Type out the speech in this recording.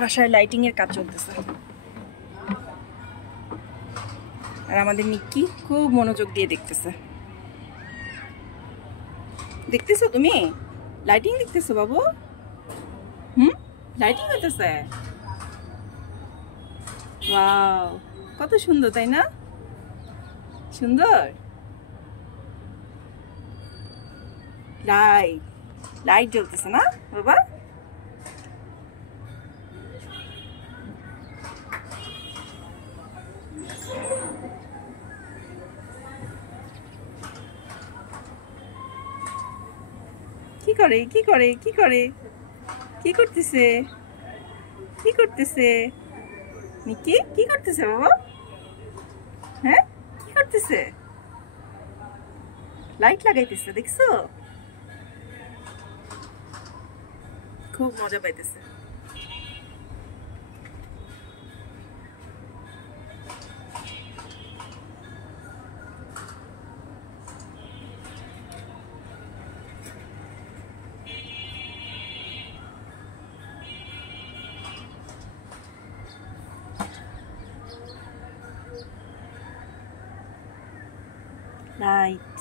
বাসায় লাইটিং এর কাজ চলতেছে আর আমাদের নিক্কি খুব মনোযোগ দিয়ে দেখতেছে। দেখতেছো তুমি লাইটিং দেখতেছো বাবু? লাইটিং হইতেছে। ওয়াও কত সুন্দর তাই না? সুন্দর লাইট লাইট জ্বলতেছে না বাবা? কি করে কি করে কি করে কি করতেছে কি করতেছে নিকি? কি করতেছে বাবা? হ্যাঁ কি করতেছে? লাইট লাগাইতেছে দেখছো? খুব মজা পাইতেছে। লাইট